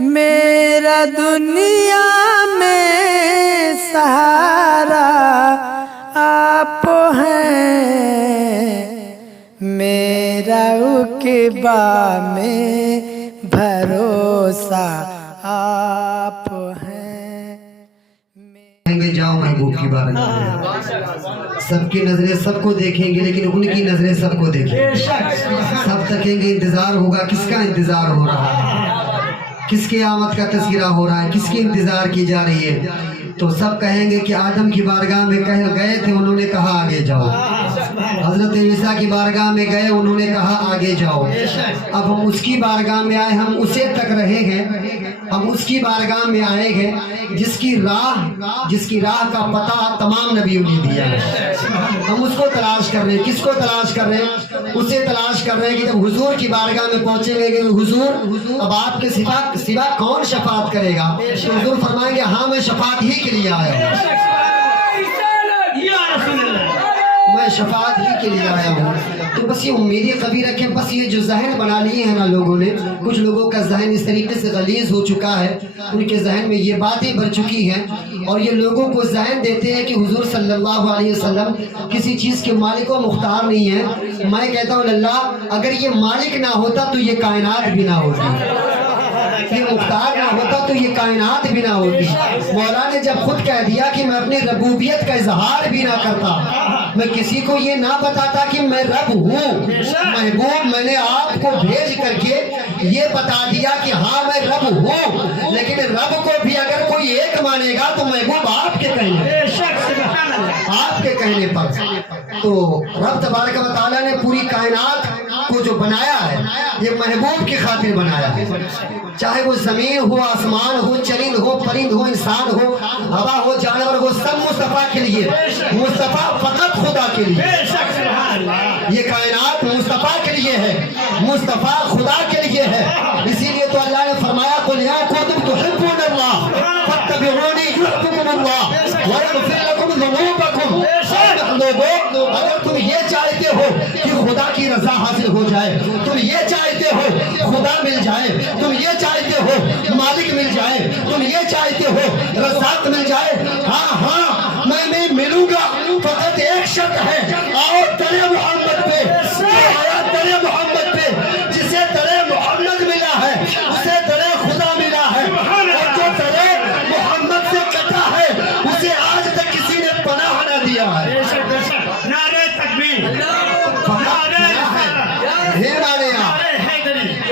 میرا دنیا میں سہارا آپ ہیں، میرا عقبہ میں بھروسہ آپ ہیں۔ جاؤ محبوب کی بارگاہ میں، سب کی نظریں سب کو دیکھیں گے لیکن ان کی نظریں سب کو دیکھیں گے۔ سب تکیں گے انتظار ہوگا، کس کا انتظار ہو رہا ہے، کس کی آمد کا تذکرہ ہو رہا ہے، کس کی انتظار کی جا رہی ہے۔ تو سب کہیں گے کہ آدم کی بارگاہ میں گئے تھے، انہوں نے کہا آگے جاؤ۔ حضرت عیسیٰ کی بارگاہ میں گئے، انہوں نے کہا آگے جاؤ۔ اب ہم اس کی بارگاہ میں آئے، ہم اسے تک رہے ہیں، ہم اس کی بارگاہ میں آئے ہیں جس کی راہ کا پتہ تمام نبیوں نے دیا ہے۔ ہم اس کو تلاش کر رہے ہیں۔ کس کو تلاش کر رہے ہیں؟ اسے تلاش کر رہے ہیں کہ جب حضور کی بارگاہ میں پہنچیں گے کہ حضور اب آپ کے سوا کون شفاعت کرے گا؟ تو حضور فرمائیں گے ہاں میں شفاعت ہی کے لیے آیا ہوں، میں شفاعت ہی کے لیے آیا ہوں۔ تو بس یہ امیدیں کبھی رکھیں، بس یہ جو ذہن بنا لیے ہیں نا لوگوں نے، کچھ لوگوں کا ذہن اس طریقے سے غلیظ ہو چکا ہے، ان کے ذہن میں یہ باتیں بھر چکی ہیں اور یہ لوگوں کو ذہن دیتے ہیں کہ حضور صلی اللہ علیہ وسلم کسی چیز کے مالک و مختار نہیں ہے۔ میں کہتا ہوں اللہ اگر یہ مالک نہ ہوتا تو یہ کائنات بھی نہ ہوتی، یہ مختار نہ ہوتا تو یہ کائنات بھی نہ ہوتی۔ مولا نے جب خود کہہ دیا کہ میں اپنی ربوبیت کا اظہار بھی نہ کرتا، میں کسی کو یہ نہ بتاتا کہ میں رب ہوں، محبوب میں نے آپ کو بھیج کر کے یہ بتا دیا کہ ہاں میں رب ہوں، لیکن رب کو بھی اگر کوئی ایک مانے گا تو محبوب آپ کے کہنے پر۔ تو رب تبارک و تعالیٰ نے پوری کائنات کو جو بنایا ہے یہ محبوب کی خاطر بنایا ہے، چاہے وہ زمین ہو، آسمان ہو، چرند ہو، پرند ہو، انسان ہو، ہوا ہو، جانور ہو، سب مصطفیٰ کے لیے، مصطفیٰ فقط خدا کے لیے۔ یہ کائنات مصطفیٰ کے لیے ہے، مصطفیٰ خدا کے لیے ہے۔ اسی لیے تو اللہ نے فرمایا قُلْ إِن كُنتُمْ تُحِبُّونَ اللَّهَ فَاتَّبِعُونِي يُحْبِبْكُمُ اللَّهُ وَيَغْفِرْ لَكُمْ ذُنُوبَكُمْ۔ لوگوں اگر تم یہ چاہتے ہو کہ خدا کی رضا حاصل ہو جائے، تم یہ چاہتے ہو خدا مل جائے، تم یہ چاہتے ہو مالک مل جائے، تم یہ چاہتے ہو رزاق مل جائے، ہاں میں ملوں گا، فقط ایک شرط ہے، آؤ ترے محمد پہ، آیا ترے محمد پہ، جسے ترے محمد ملا ہے اسے ترے خدا ملا ہے، اور جو ترے محمد سے کٹا ہے اسے آج تک کسی نے پناہ نہ دیا ہے۔ نعرہ تکبیر،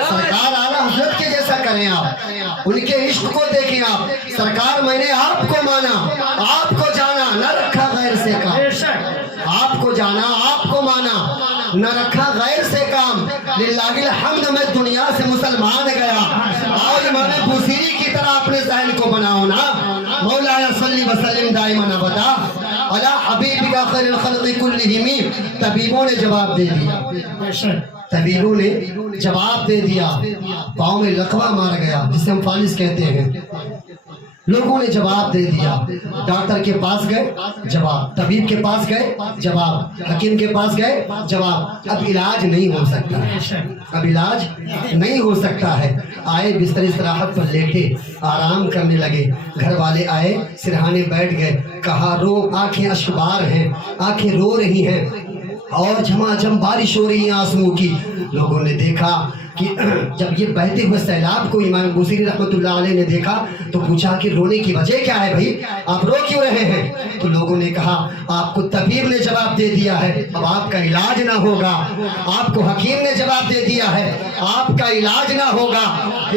سرکار اعلیٰ حضرت کے جیسا کریں، آپ ان کے عشق کو دیکھیں۔ آپ سرکار میں نے آپ کو مانا، آپ کو جانا، نہ رکھا غیر سے کام، آپ کو جانا، آپ کو مانا، نہ رکھا غیر سے کام۔ للہ الحمد میں دنیا سے مسلمان گیا۔ اور امام بوصیری کی طرح اپنے ذہن کو بناؤ نا، مولا صلی وسلم دائما ابدا علی حبیبک خیر الخلق کلہم۔ طبیبوں نے جواب دے دیا، طبیبوں نے جواب دے دیا، پاؤں میں لقوہ مار گیا جسے ہم فالس کہتے ہیں۔ لوگوں نے جواب دے دیا، ڈاکٹر کے پاس گئے جواب، طبیب کے پاس گئے جواب، حکیم کے پاس گئے جواب، اب علاج نہیں ہو سکتا ہے، اب علاج نہیں ہو سکتا ہے۔ آئے بستر استراحت پر لیٹے آرام کرنے لگے، گھر والے آئے سرہانے بیٹھ گئے، کہا رو، آنکھیں اشکبار ہیں، آنکھیں رو رہی ہیں اور جھماجھم بارش ہو رہی ہے آنسوؤں کی۔ لوگوں نے دیکھا کہ جب یہ بہتے ہوئے سیلاب کو امام بوصیری رحمۃ اللہ علیہ نے دیکھا تو پوچھا کہ رونے کی وجہ کیا ہے بھائی، آپ رو کیوں رہے ہیں؟ تو لوگوں نے کہا آپ کو طبیب نے جواب دے دیا ہے اب آپ کا علاج نہ ہوگا، آپ کو حکیم نے جواب دے دیا ہے آپ کا علاج نہ ہوگا۔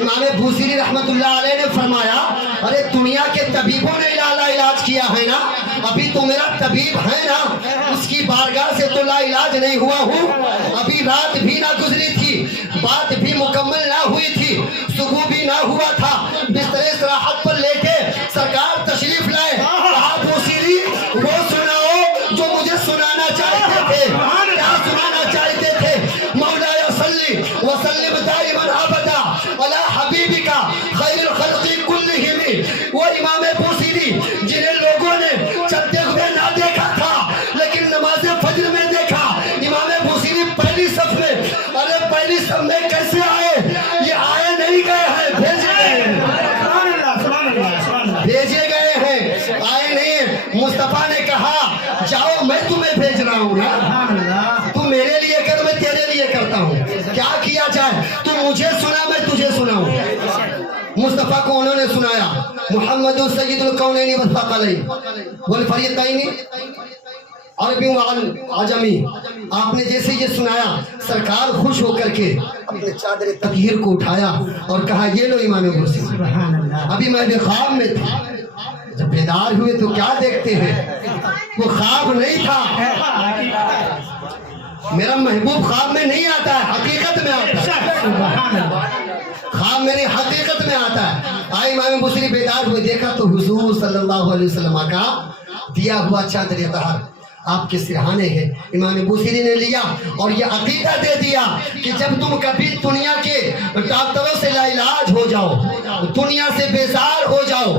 امام بوصیری رحمۃ اللہ علیہ نے فرمایا ارے دنیا کے طبیبوں نے علاج کیا ہے نا، ابھی تو میرا طبیب ہے نا، اس کی بارگاہ سے تو لا علاج نہیں ہوا ہوں، ابھی رات بھی نہ گزری تھی، بات بھی مکمل نہ ہوئی تھی، صبح بھی نہ ہوا تھا، بستر استراحت پر لیٹے سرکار تشریف لائے، کہا بوصیری وہ سناؤ جو مجھے سنانا چاہتے تھے، کیا سنانا چاہتے تھے؟ مولا صلی وسلم دائما ابدا علی حبیبک خیر الخلق کلہم۔ وہ امام بوصیری جنہیں لوگوں نے چلتے ہوئے نہ دیکھا تھا لیکن نماز فجر میں دیکھا، امام بوصیری پہلی صف میں، ارے پہلی صف میں کیسے آئے؟ یہ آئے نہیں گئے ہیں، بھیجے گئے ہیں۔ मुस्तफ़ा को उन्होंने सुनाया, मुहम्मद सय्यदुल कौनैन व सक़लैन वल फरीक़ैन अरबी व अजमी। आपने जैसे ये सुनाया, सरकार खुश होकर के अपने चादर तकहीर को उठाया और कहा, ये लो इमाम बुसीरी। अभी मैं भी ख्वाब में था, जब बेदार हुए तो क्या देखते हैं, वो ख्वाब नहीं था। मेरा महबूब ख्वाब में नहीं आता है, हकीकत में आता है। ख्वाब में नहीं, हकीकत में आता है। आए इमाम बुसीरी बेदार हुए, देखा तो हुजूर सल्लल्लाहु अलैहि वसल्लम का दिया हुआ चादर तहर आपके सिरहाने हैं। इमाम बुसीरी ने लिया और ये अकीदा दे दिया कि जब तुम कभी दुनिया के डॉक्टरों से लाइलाज हो जाओ, दुनिया से बेजार हो जाओ,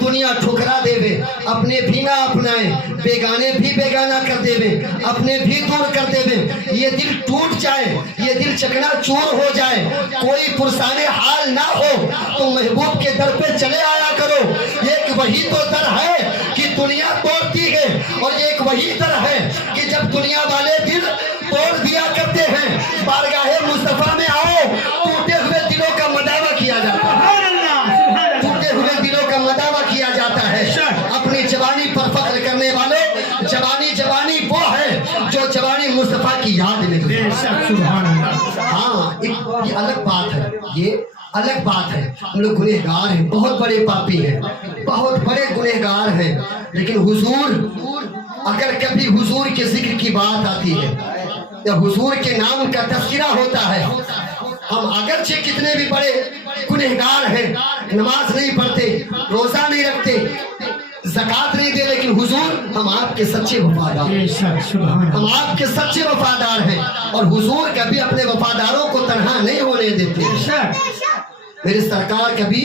दुनिया ठुकरा देवे, अपने भी ना अपनाए, बेगाने भी बेगाना कर देवे, अपने भी दूर कर देवे, ये दिल टूट जाए, ये दिल चकनाचूर हो जाए, कोई पुरसाने हाल ना हो, तो महबूब के दर पे चले आया करो। एक वही तो दर है कि दुनिया तोड़ती है, और एक वही दर है कि जब दुनिया वाले दिल तोड़ दिया करते हैं, बारगाहे मुस्तफा में आओ, टूटे हुए दिलों का मदावा किया जाता है, टूटे हुए दिलों का मदावा किया जाता है। अपनी जवानी पर फख्र करने वाले, जवानी वो है जो जवानी मुस्तफा की याद में गुजरे। हाँ, ये अलग बात है, ये अलग बात है। हम लोग गुनहगार हैं, बहुत बड़े पापी हैं, बहुत बड़े गुनहगार हैं, लेकिन हुजूर, अगर कभी हुजूर के जिक्र की बात आती है या हुजूर के नाम का तज़किरा होता है, हम अगरचे कितने भी बड़े गुनहगार हैं, नमाज नहीं पढ़ते, रोजा नहीं रखते, ज़कात नहीं दे, लेकिन हुजूर हम आपके सच्चे वफादार, हम आपके सच्चे वफादार हैं, और हुजूर कभी अपने वफादारों को तन्हा नहीं होने देते। मेरे सरकार कभी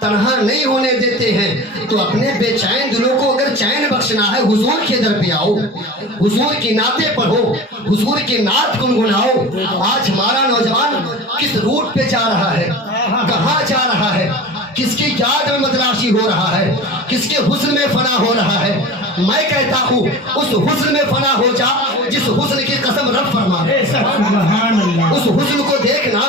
तन्हा नहीं होने देते हैं। तो अपने बेचैन दिलों को अगर चैन बख्शना है, हुजूर के दर पे आओ, हुजूर की नाते पढ़ो, हुजूर की नात गुनगुनाओ। आज हमारा नौजवान किस रूट पे जा रहा है, कहाँ जा रहा है, किसकी याद में मदराशी हो रहा है, किसके हुस्न में फना हो रहा है। मैं कहता हूँ उस हुस्न में फना हो जा जिस हुस्न की कसम रब फरमा। उस हुस्न को देखना,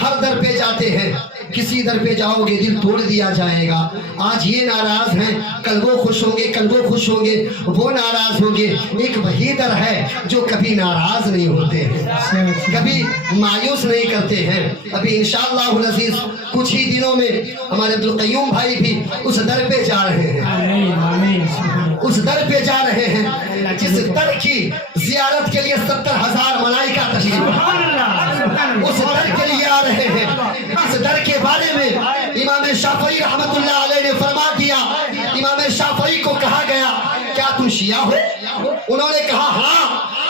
हर दर पे जाते हैं, किसी दर पे जाओगे दिल तोड़ दिया जाएगा। आज ये नाराज हैं, कल वो खुश होंगे, कल वो खुश होंगे, वो नाराज होंगे। एक वही दर है जो कभी नाराज नहीं होते हैं, कभी मायूस नहीं करते हैं। अभी इंशाअल्लाह अज़ीज़ कुछ ही दिनों में हमारे अब्दुल क़य्यूम भाई भी उस दर पे जा रहे हैं, उस दर पे जा रहे हैं जिस दर की ज़ियारत के लिए 70,000 मलाइका तशरीफ उस दर के लिए आ रहे हैं। इस दर के बारे में इमाम शाफ़ई रहमतुल्लाह अलैह ने फरमा दिया। इमाम शाफ़ई को कहा गया, क्या तुम शिया हो? उन्होंने कहा, हाँ।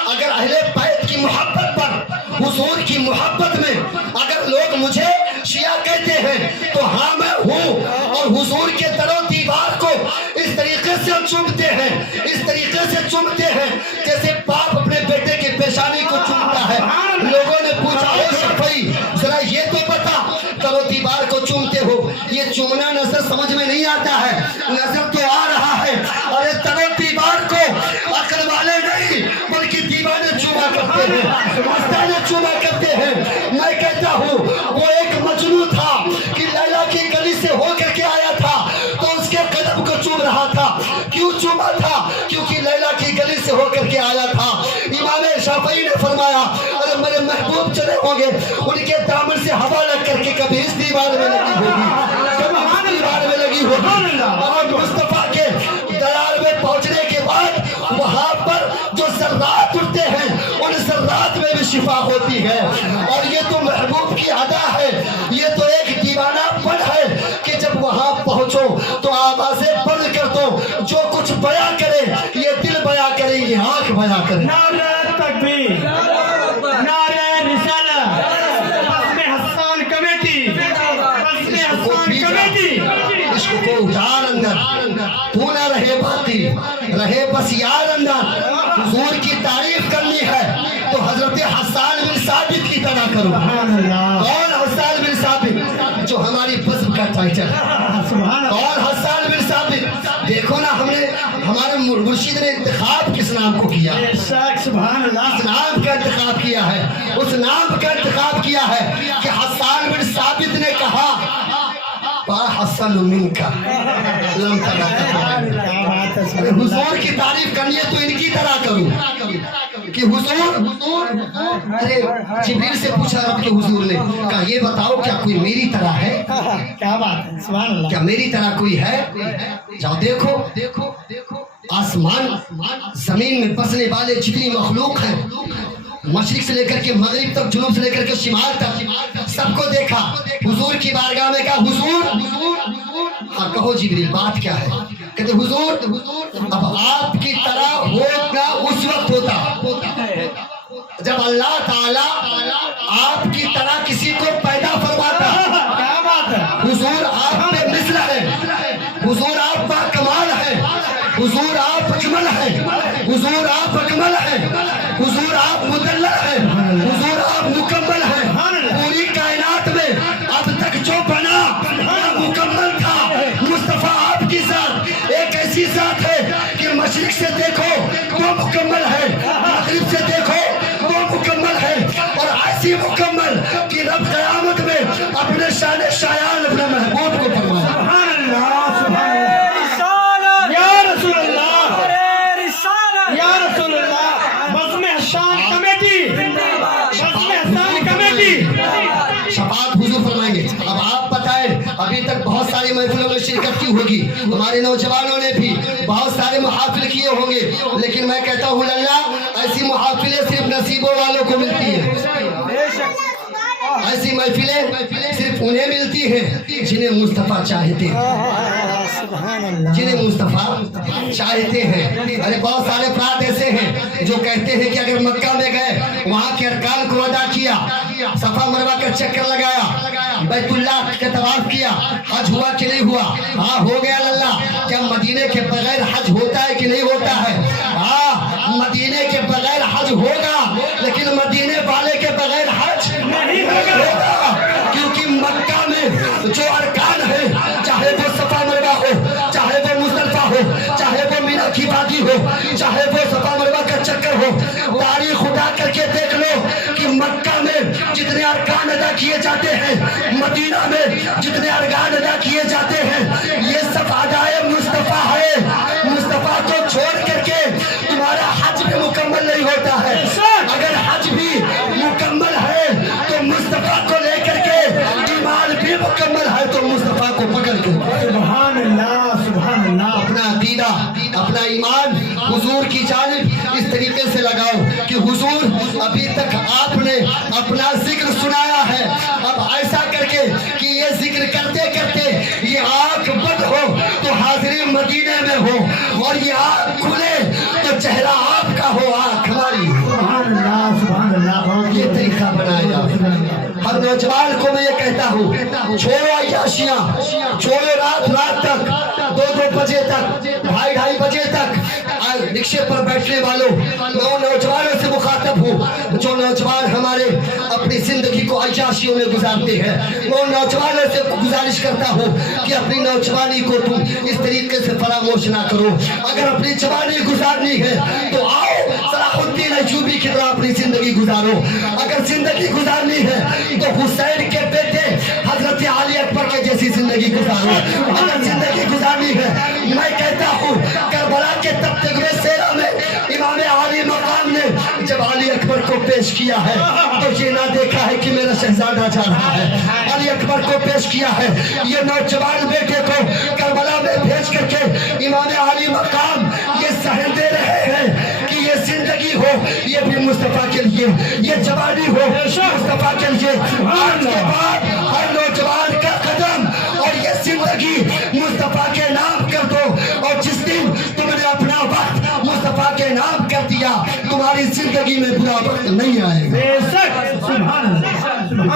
अगर अहले बैत की मोहब्बत पर, हुजूर की मोहब्बत में अगर लोग मुझे शिया कहते हैं तो हाँ मैं हूँ। और हुजूर के दरो दीवार को इस तरीके से चूमते हैं, इस तरीके से चूमते हैं जैसे बाप अपने बेटे के पेशानी को चूमता है। लोगों ने पूछा, ओ शाफ़ई जरा ये तो बता, दरो दीवार को चूमते हो, ये चूमना नजर समझ में नहीं आता है, नजर तो आ रहा है। अरे दरो दीवार को अकल वाले नहीं बल्कि दीवाने चूमा करते हैं, मस्ताने चूमा करते हैं। मैं कहता हूँ वो एक मजनू था कि लैला की गली से होकर के आया था तो उसके कदम को चूम रहा था। क्यों चूमा था? क्योंकि लैला की गली से होकर के आया था। इमाम शाफ़ई ने फरमाया, अरे मेरे महबूब चले होंगे, उनके दामन से हवा लग करके कभी इस दीवार में लगी होगी, कभी इस दीवार में लगी होगी। और मुस्तफा के दयार में पहुंचने के बाद वहां पर जो सर्रात उठते हैं, उन सर्रात में भी शिफा होती है। और ये तो महबूब की अदा है, ये तो एक दीवानापन है कि जब वहां पहुंचो तो आवाजें बंद कर दो, जो कुछ बयां करे ये दिल बयां करे, ये आंख बयां करे। नारे तकबीर, नारे रिसालत, बस्मे हसन कमेटी, बस्मे हसन कमेटी। इश्क को उतार अंदर, तू ना रहे बाकी, रहे बस यार अंदर। हुजूर की तारीफ करनी है तो हजरत हसन बिन साबित की तरह करो। कौन हसन बिन साबित? जो हमारी बस्म का टाइटल। कौन हसन बिन साबित? देखो ना, हमने हमारे मुर्शिद ने इंतखाब किस नाम को किया? इस नाम का इंतखाब किया है, उस नाम का इंतखाब किया है कि हसन बिन साबित ने कहा अहसन मिनका लम तरा। क्या बात है, अरे हुजूर की तारीफ करनी है तो इनकी तरह करूं कि हुजूर। अरे जिब्रील से पूछा रब के हुजूर ने, कहा ये बताओ क्या कोई मेरी तरह है? क्या बात है, सुभान अल्लाह। क्या मेरी तरह कोई है? जाओ देखो देखो देखो आसमान जमीन में बसने वाले जितनी मखलूक हैं, मशरिक से लेकर के मगरिब तक, जुनूब से लेकर के शिमाल तक, सबको देखा। हुजूर की बारगाह में कहा हुजूर, हाँ कहो जिब्रील बात क्या है? कहते हुजूर अब आपकी तरह होना उस वक्त होता जब अल्लाह ताला आपकी तरह किसी को पैदा फरमाता। क्या बात है, हुजूर आप पे मिस्र है, हुजूर आप बा कमाल है, हुजूर आप अजमल है, हुजूर आप अकमल है, हुजूर आप मुदल्लल है, हुजूर आप मुकम्मल है। पूरी कायनात में अब तक जो बना वो मुकम्मल था। मुस्तफा आपकी जात एक ऐसी जात है कि मशरिक से देखो वो मुकम्मल है, मगरिब से देखो वो मुकम्मल है, और ऐसी मुकम्मल कि रब क़यामत में अपने शान शायान अपने महबूब को फरमाए। सुभान अल्लाह, सुभान अल्लाह, या रसूल अल्लाह, या रसूल अल्लाह। बज़्म हस्सान कमेटी, बज़्म हस्सान कमेटी। शफाअत हुजूर फरमाएंगे। अब आप बताएं, अभी तक बहुत सारी महफिलों में शिरकत की होगी, हमारे नौजवानों ने भी बहुत सारे मुहाफिल किए होंगे, लेकिन मैं कहता हूँ अल्लाह ऐसी मुहाफिलें सिर्फ नसीबों वालों को मिलती है। ऐसी महफिलें सिर्फ उन्हें मिलती हैं जिन्हें मुस्तफा चाहते हैं, जिन्हें मुस्तफा चाहते हैं। अरे बहुत सारे अफराद ऐसे हैं जो कहते हैं कि अगर मक्का में गए, वहाँ के अरकान को अदा किया, सफा मरवा का चक्कर लगाया, बैतुल्लाह का तवाफ किया, हज हुआ कि नहीं हुआ? हाँ हो गया अल्लाह। क्या मदीने के बगैर हज होता है कि नहीं होता है? हाँ मदीने के बगैर हज होगा, लेकिन मदीने वाले के बगैर हज नहीं होगा, क्योंकि मक्का में जो अरकान है, चाहे वो सफा मरवा हो, चाहे वो मुजदलिफा हो, चाहे वो मीना की वादी हो, चाहे वो सफा मरवा का चक्कर हो, तारीख उठा करके देख लो कि मक्का में जितने अरकान अदा किए जाते हैं, मदीना में जितने अरकान अदा किए जाते हैं, ये सब अदाए मुस्तफा है। मुस्तफा को छोड़ करके तुम्हारा हज भी मुकम्मल नहीं होता है। अगर हज भी मुकम्मल है तो मुस्तफा को लेकर के, ईमान भी मुकम्मल है तो मुस्तफा को पकड़ के। सुभान अल्लाह, सुभान अल्लाह। अपना अकीदा, अपना ईमान हुजूर की जानिब इस तरीके से लगाओ कि हुजूर अभी तक आपने अपना जिक्र सुनाया है, अब ऐसा करके कि ये जिक्र करते करते ये आँख बंद हो तो हाजिरी मदीने में हो, और ये आँख खुले तो चेहरा आपका हो, आँख हमारी। सुभान अल्लाह, सुभान अल्लाह। ये तरीका बनाया। हर नौजवान को मैं ये कहता हूँ, छोड़ो अय्याशियाँ, छोड़ो रात रात तक, 2-2 बजे तक, 2:30 बजे तक रिक्शे पर बैठने वालों, मैं उन नौजवानों से मुखातब हूँ जो नौजवान हमारे अपनी जिंदगी को अय्याशियों में गुजारते हैं। मैं उन नौजवानों से गुजारिश करता हूँ कि अपनी नौजवानी को तुम इस तरीके से फरामोश ना करो। अगर अपनी जवानी गुजारनी है तो आओ सलाहुद्दीन अय्यूबी की तरह अपनी जिंदगी गुजारो। अगर जिंदगी गुजारनी है तो हुसैन के बेटे हजरत अली अकबर के जैसी जिंदगी गुजारो। अगर जिंदगी गुजारनी है, मैं कहता हूँ करबला के तख्ते गुरे सेरा में इमाम अली मकाम ने जब अली अकबर को पेश किया है तो ये ना देखा है कि मेरा शहजादा जा रहा है, अली अकबर को पेश किया है। ये नौजवान बेटे को करबला में भेज करके इमाम अली मकाम ये सहन दे रहे हैं कि ये जिंदगी हो ये भी मुस्तफा के लिए, ये जवानी हो मुस्तफा के लिए। आज के बाद हर नौजवान का कदम और ये जिंदगी मुस्तफा के नाम कर दो, और जिस दिन तुमने अपना वक्त मुस्तफा के नाम कर दिया, तुम्हारी जिंदगी में बुरा वक्त नहीं आएगा।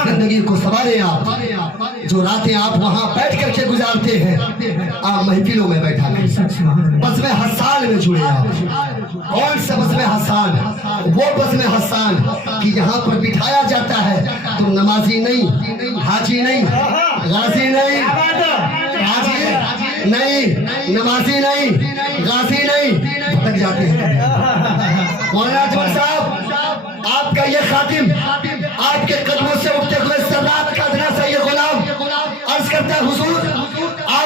जिंदगी को संभाले आप। जो रातें आप वहाँ बैठ करके गुजारते हैं, आप महफिलों में बैठा कर बज़्म हस्सान में जुड़े। आप कौन सा बज़्म हस्सान? वो बज़्म हस्सान कि यहाँ पर बिठाया जाता है, तुम नमाजी नहीं, हाजी नहीं, गाजी नहीं, हाजी नहीं, नमाजी नहीं, गाजी नहीं, भटक जाते हैं। मौलाना अजमल साहब, आपका ये खातिम आपके कदमों से उठते हुए सरदार का अदना सा ये गुलाम अर्ज करता है, हुजूर आप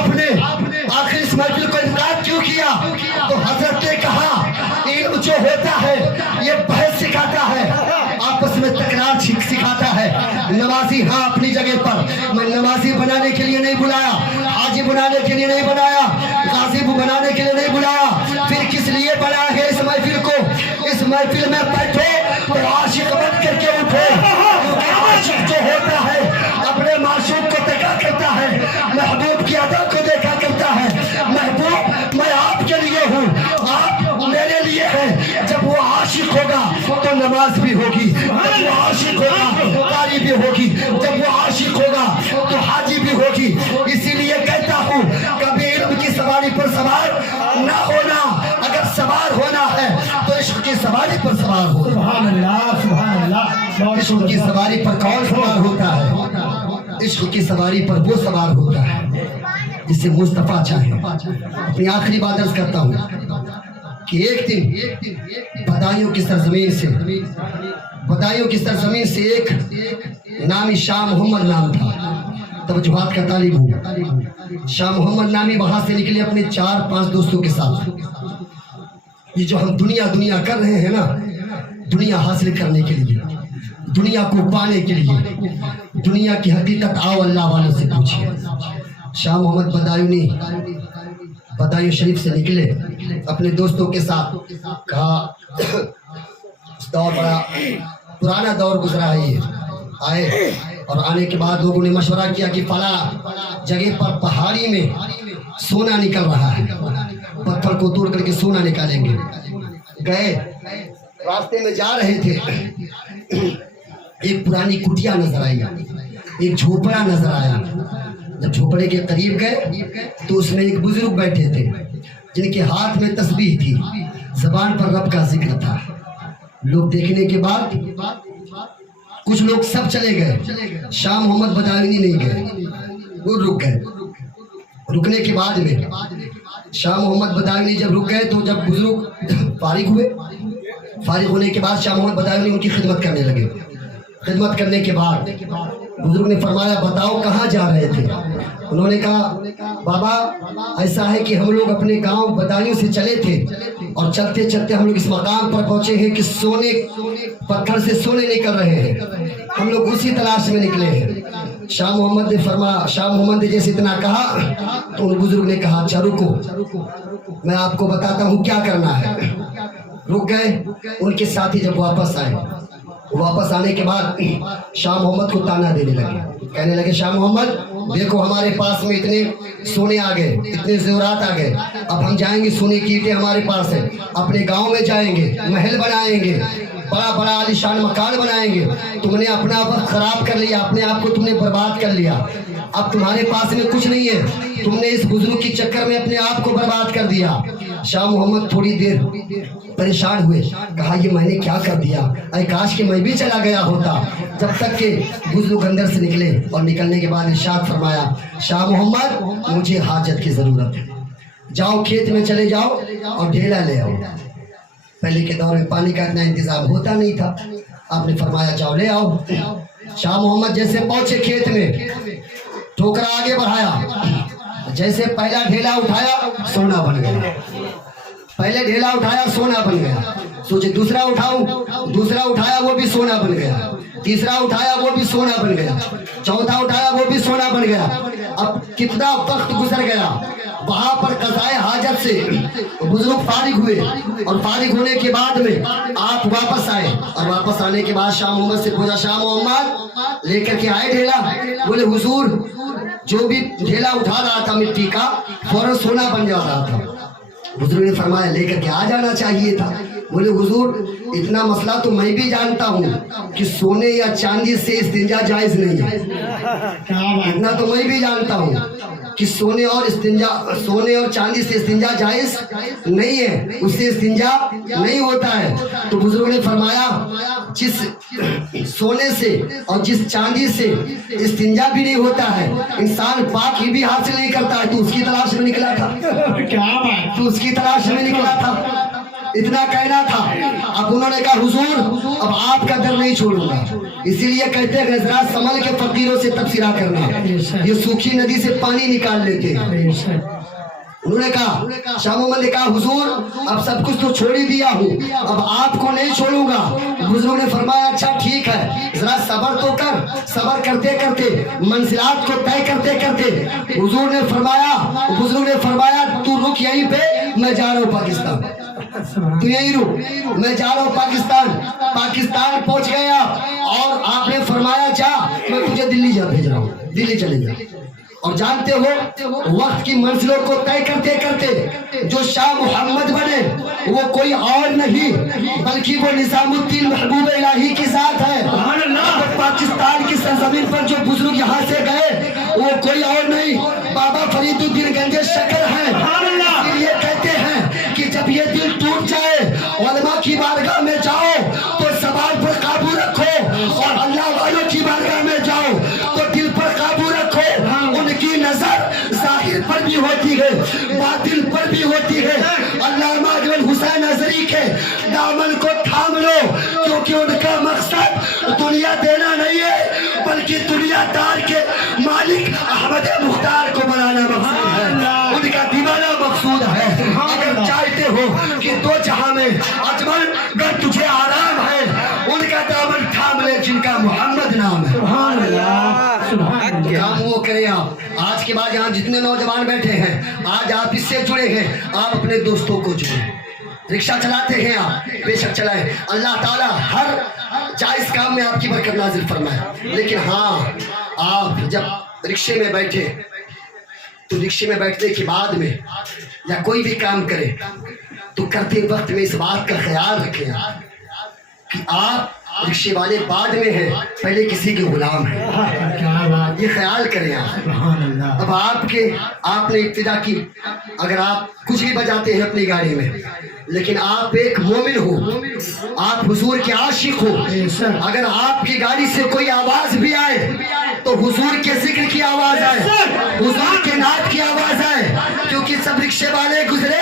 जी हाँ, अपनी जगह पर मैं नमाजी बनाने के लिए नहीं बुलाया, हाजी बनाने के लिए नहीं बनाया, गाजी बनाने के लिए नहीं बुलाया। फिर किस लिए बनाया है इस महफिल को? इस महफिल में बैठो तो आशिक बन करके उठो। आशिक जो होता है अपने माशूक को देखा करता है, महबूब की अदा को देखा करता है। महबूब मैं आपके लिए हूँ, आप मेरे लिए हैं। जब वो आशिक होगा तो नमाज भी होगी, जब वो आशिक होगा कारी भी होगी, जब वो आशिक होगा तो हाजी भी होगी। इसीलिए कहता हूँ कभी इल्म की सवारी पर सवार ना होना, अगर सवार होना है तो इश्क की सवारी पर सवार हो। सुभान अल्लाह, सुभान अल्लाह। इश्क की सवारी पर कौन सवार होता है? इश्क की सवारी पर वो सवार होता है जिसे मुस्तफा चाहे। अपनी आखिरी बात अर्ज करता हूँ कि एक दिन बदायूं की सरजमीन से एक नामी शाह मोहम्मद नाम था। तवज्जुहात का तालिब हूँ। शाह मोहम्मद नामी वहां से निकले अपने 4-5 दोस्तों के साथ। ये जो हम दुनिया कर रहे हैं ना, दुनिया हासिल करने के लिए, दुनिया को पाने के लिए, दुनिया की हकीकत आओ अल्लाह वालों से पूछिए। शाह मोहम्मद बदायूं शरीफ से निकले अपने दोस्तों के साथ। कहा दौर बड़ा पुराना दौर गुजरा है ये। आए और आने के बाद लोगों ने मशवरा किया कि फला जगह पर पहाड़ी में सोना निकल रहा है, पत्थर को तोड़ करके सोना निकालेंगे। गए, रास्ते में जा रहे थे, एक पुरानी कुटिया नजर आई, एक झोपड़ा नजर आया। जब झोपड़े के करीब गए तो उसमें एक बुजुर्ग बैठे थे जिनके हाथ में तस्बीह थी, जबान पर रब का जिक्र था। लोग देखने के बाद कुछ लोग सब चले गए, शाह मोहम्मद बदायूं नहीं गए, वो रुक गए। रुकने के बाद में शाह मोहम्मद बदायूं जब रुक गए तो जब बुजुर्ग फारिग हुए, फारिग होने के बाद शाह मोहम्मद बदायूं उनकी खिदमत करने लगे। खिदमत करने के बाद बुजुर्ग ने फरमाया, बताओ कहाँ जा रहे थे? उन्होंने कहा, बाबा ऐसा है कि हम लोग अपने गांव बदायूं से चले थे और चलते चलते हम लोग इस मकाम पर पहुंचे हैं कि सोने, पत्थर से सोने निकल रहे हैं, हम लोग उसी तलाश में निकले हैं। शाह मोहम्मद ने फरमाया, शाह मोहम्मद ने जैसे इतना कहा तो उन बुजुर्ग ने कहा, अच्छा रुको, मैं आपको बताता हूँ क्या करना है। रुक गए। उनके साथी जब वापस आए, वापस आने के बाद शाह मोहम्मद को ताना देने लगे, कहने लगे, शाह मोहम्मद देखो हमारे पास में इतने सोने आ गए, इतने ज़ेवरात आ गए, अब हम जाएंगे, सोने की ईंटें हमारे पास है, अपने गांव में जाएंगे, महल बनाएंगे, बड़ा बड़ा आलीशान मकान बनाएंगे। तुमने अपना वक्त खराब कर लिया, अपने आप को तुमने बर्बाद कर लिया, अब तुम्हारे पास में कुछ नहीं है, तुमने इस बुजुर्ग के चक्कर में अपने आप को बर्बाद कर दिया। शाह मोहम्मद थोड़ी देर परेशान हुए, कहा ये मैंने क्या कर दिया, अरे काश कि मैं भी चला गया होता। जब तक के बुजुर्ग अंदर से निकले और निकलने के बाद इरशाद फरमाया, शाह मोहम्मद मुझे हाजत की जरूरत है, जाओ खेत में चले जाओ और ढेला ले आओ। पहले के दौर में पानी का इतना इंतजाम होता नहीं था, आपने फरमाया जाओ ले आओ। शाह मोहम्मद जैसे पहुंचे खेत में, ठोकरा आगे बढ़ाया, जैसे पहला ढेला उठाया सोना बन गया, पहले ढेला उठाया सोना बन गया, सोचे दूसरा उठाऊं, दूसरा उठाया वो भी सोना बन गया, तीसरा उठाया वो भी सोना बन गया, चौथा उठाया वो भी सोना बन गया। अब कितना वक्त गुजर गया, वहां पर कज़ाए हाजत से बुजुर्ग फारिग हुए और फारिग होने के बाद में आप वापस आए और वापस आने के बाद शाह मोहम्मद से पूछा, शाह मोहम्मद लेकर के आए ढेला? बोले हुजूर जो भी ढेला उठा रहा था मिट्टी का फौरन सोना बन जा रहा था। बुजुर्ग ने फरमाया लेकर के आ जाना चाहिए था। बोले हुजूर इतना मसला तो मैं भी जानता हूँ कि सोने या चांदी से इस्तिंजा जायज नहीं है, इतना तो मैं भी जानता हूँ कि सोने और चांदी से इस्तिंजा जायज नहीं है, उससे इस्तिंजा नहीं होता है। तो बुजुर्ग ने फरमाया जिस सोने से और जिस चांदी से इस्तिंजा भी नहीं होता है, इंसान पाक ही भी हासिल नहीं करता है, तो उसकी तलाश में निकला था। क्या बात, तो उसकी तलाश में निकला था, इतना कहना था। अब उन्होंने कहा हुजूर अब आपका दर नहीं छोड़ूंगा, इसीलिए कहते हैं जरा संभल के फकीरों से तबसरा करना, ये सूखी नदी से पानी निकाल लेते हैं। انہوں نے کہا شاہ محمد نے کہا حضور اب سب کچھ تو چھوڑ ہی دیا ہوں, اب آپ کو نہیں چھوڑوں گا. حضور نے فرمایا اچھا ٹھیک ہے, ذرا صبر تو کر. صبر کرتے کرتے منزلات کو طے کرتے کرتے حضور نے فرمایا تو رک یہیں پہ, میں جا رہا ہوں پاکستان. تو یہیں رک, میں جا رہا ہوں پاکستان پہنچ گیا. اور آپ نے فرمایا جا, میں تجھے دلی جا بھیج رہا ہوں, دلی چلے جا. اور جانتے ہو وقت کی منزلوں کو طے کرتے کرتے جو شاہ محمد بنے وہ کوئی اور نہیں بلکہ وہ نظام الدین محبوب الہی کی ذات ہے. پاکستان کی سرزمین پر جو بزرگ یہاں سے گئے وہ کوئی اور نہیں, بابا فرید الدین گنج شکر ہیں. یہ کہتے ہیں کہ جب یہ دل ٹوٹ جائے علماء کی بارگاہ میں جاؤ تو زبان پر قابو رکھو, اور اللہ والوں کی بارگاہ میں جاؤ تو دل پر قابو رکھو. ان کی نظر ظاہر پر بھی ہوتی ہے, باطن پر بھی ہوتی ہے. علامہ اجمل حسین ازہری کے دامن کو تھام لو, کیونکہ ان کا مقصد دنیا دینا نہیں ہے بلکہ دنیا دار کے مالک احمد مختار کو بنانا مقصود ہے. ان کا دیوانہ مقصود ہے. اگر چاہتے ہو کہ دو جہاں میں اجمل گر تجھے آرام ہے, ان کا دامن تھام لے جن کا محمد نام ہے. کام وہ کرے آپ. آج کے بعد یہاں جتنے نوجوان بیٹھے ہیں آج آپ اس سے جڑے ہیں, آپ اپنے دوستوں کو جڑیں. رکشہ چلاتے ہیں آپ, بے شک چلائیں. اللہ تعالیٰ ہر جائز کام میں آپ کی برکت نازل فرمائے. لیکن ہاں آپ جب رکشے میں بیٹھے تو رکشے میں بیٹھنے کے بعد میں یا کوئی بھی کام کرے تو کرتے وقت میں اس بات کا خیال رکھیں کہ آپ رکشے والے بعد میں ہیں, پہلے کسی کے غلام ہیں. یہ خیال کریں آپ. اب آپ نے ابتدا کی, اگر آپ کچھ بھی بجاتے ہیں اپنی گاڑی میں لیکن آپ ایک مومن ہو, آپ حضور کے عاشق ہو, اگر آپ کی گاڑی سے کوئی آواز بھی آئے تو حضور کے ذکر کی آواز آئے, حضور کے نعت کی آواز آئے, کیونکہ سب رکشے والے گزرے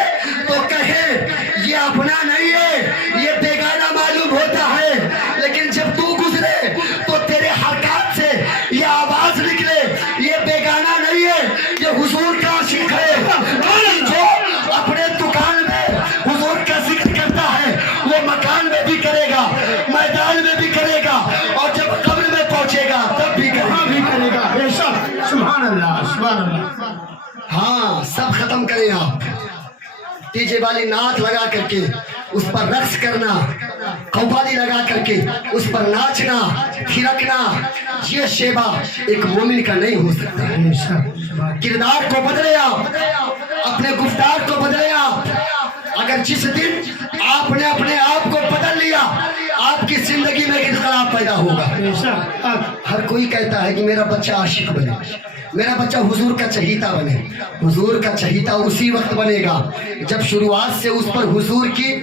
تو کہیں یہ اپنا نہیں ہے, یہ بیگانہ معلوم ہوتا ہے. لیکن جب تو گزرے تو تیرے حرکات سے یہ آواز نکلے یہ بیگانہ نہیں ہے, یہ حضور کا عاشق ہے. جو اپنے دکان میں حضور کا ذکر کرتا ہے وہ مکان میں بھی کرے گا, میدان میں بھی کرے گا, اور جب قبر میں پہنچے گا تب بھی کرے گا. بے شک. سبحان اللہ, سبحان اللہ. ہاں سب ختم کریں آپ. ڈی جے والی نعت لگا کر کے اس پر رقص کرنا, قوالی لگا کر کے اس پر ناچنا تھرکنا, یہ شیبہ ایک مومن کا نہیں ہو سکتا. کردار کو بدلے آپ, اپنے گفتار کو بدلے آپ. اگر جس دن آپ نے اپنے آپ کو بدل لیا آپ کی زندگی میں انقلاب پیدا ہوگا. ہر کوئی کہتا ہے کہ میرا بچہ عاشق بنے, میرا بچہ حضور کا چہیتا بنے. حضور کا چہیتا اسی وقت بنے گا جب شروعات سے اس پر حضور کی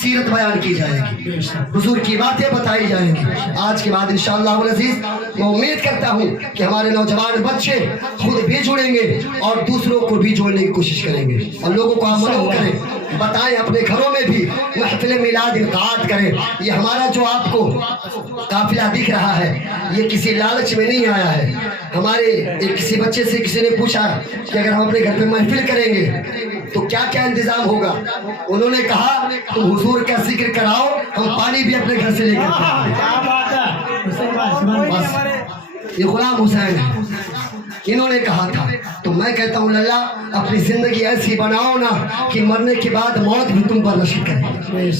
سیرت بیان کی جائے گی, حضور کی باتیں بتائی جائیں گی. آج کے بعد انشاءاللہ العزیز میں امید کرتا ہوں کہ ہمارے نوجوان بچے خود بھی جڑیں گے اور دوسروں کو بھی جوڑنے کی کوشش کریں گے, اور لوگوں کو آمدہ کریں, بتائیں, اپنے گھروں میں بھی محفل میلاد انعقاد کریں. یہ ہمارا جو آپ کو قافلہ دکھ رہا ہے یہ کسی لالچ میں نہیں آیا ہے. ہمارے کسی بچے سے کسی نے پوچھا کہ اگر ہم اپنے گھر پہ محفل کریں گے تو کیا کیا انتظام ہوگا. انہوں نے کہا تم حضور کا ذکر کراؤ, ہم پانی بھی اپنے گھر سے لے کر بس. یہ غلام حسین ہے, انہوں نے کہا تھا. تو میں کہتا ہوں اللہ اپنی زندگی ایسی بناؤ نا کہ مرنے کے بعد موت بھی تم پر نشر کرے.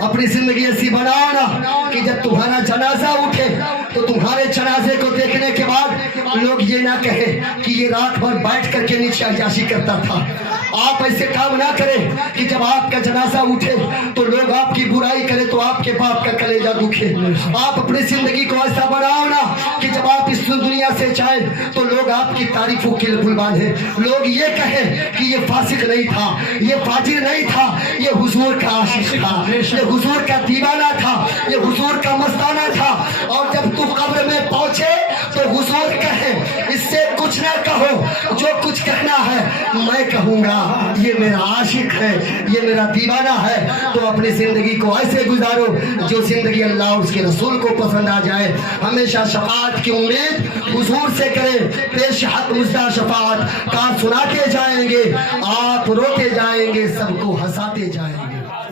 اپنی زندگی ایسی بناؤ نا کہ جب تمہارا جنازہ اٹھے تو تمہارے جنازے کو دیکھنے کے بعد لوگ یہ نہ کہیں کہ یہ رات بھر بیٹھ کر کے نیچے عیاشی کرتا تھا. آپ ایسے کام نہ کریں کہ جب آپ کا جنازہ اٹھے تو لوگ آپ کی برائی کرے تو آپ کے باپ کا کلیجہ دکھے. آپ اپنی زندگی کو ایسا بناؤ نا کہ جب آپ اس دنیا سے جائیں تو لوگ آپ کی تعریفوں کے لیے بل باندھیں, لوگ یہ کہیں کہ یہ فاسق نہیں تھا, یہ فاجر نہیں تھا, یہ حضور کا عاشق تھا, یہ حضور کا دیوانہ تھا, یہ حضور کا مستانہ تھا. اور جب تو قبر میں پہنچے تو حضور کہے اس سے کچھ نہ کہو, جو کچھ کہنا ہے میں کہوں گا, یہ میرا عاشق ہے. है, ये मेरा दीवाना है, तो अपनी जिंदगी को ऐसे गुजारो जो जिंदगी अल्लाह और उसके रसूल को पसंद आ जाए। हमेशा शफाअत की उम्मीद हुजूर से करें। पेश हक मुजदा शफाअत का सुनाते जाएंगे, आप रोते जाएंगे, सबको हंसाते जाएंगे।